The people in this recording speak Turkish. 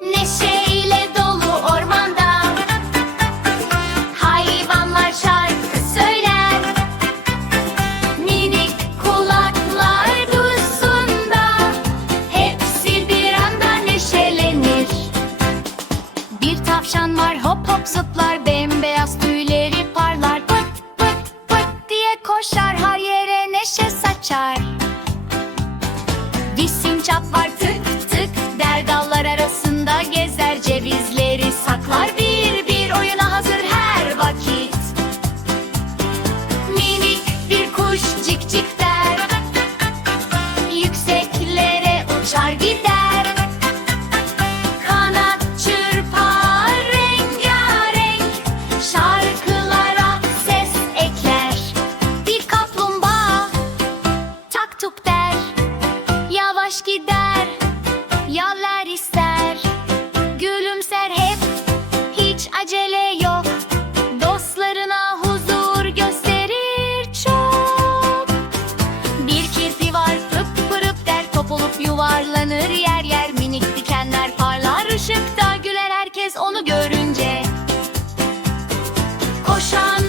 Neşeyle dolu ormanda. Hayvanlar şarkı söyler. Minik kulaklar duysun Hepsi bir anda neşelenir. Bir tavşan var hop hop zıplar. Bembeyaz tüyleri parlar. Pıt pıt pıt diye koşar. Her yere neşe saçar. Bir sincap var Kimleri saklar. Bir düşünce koşan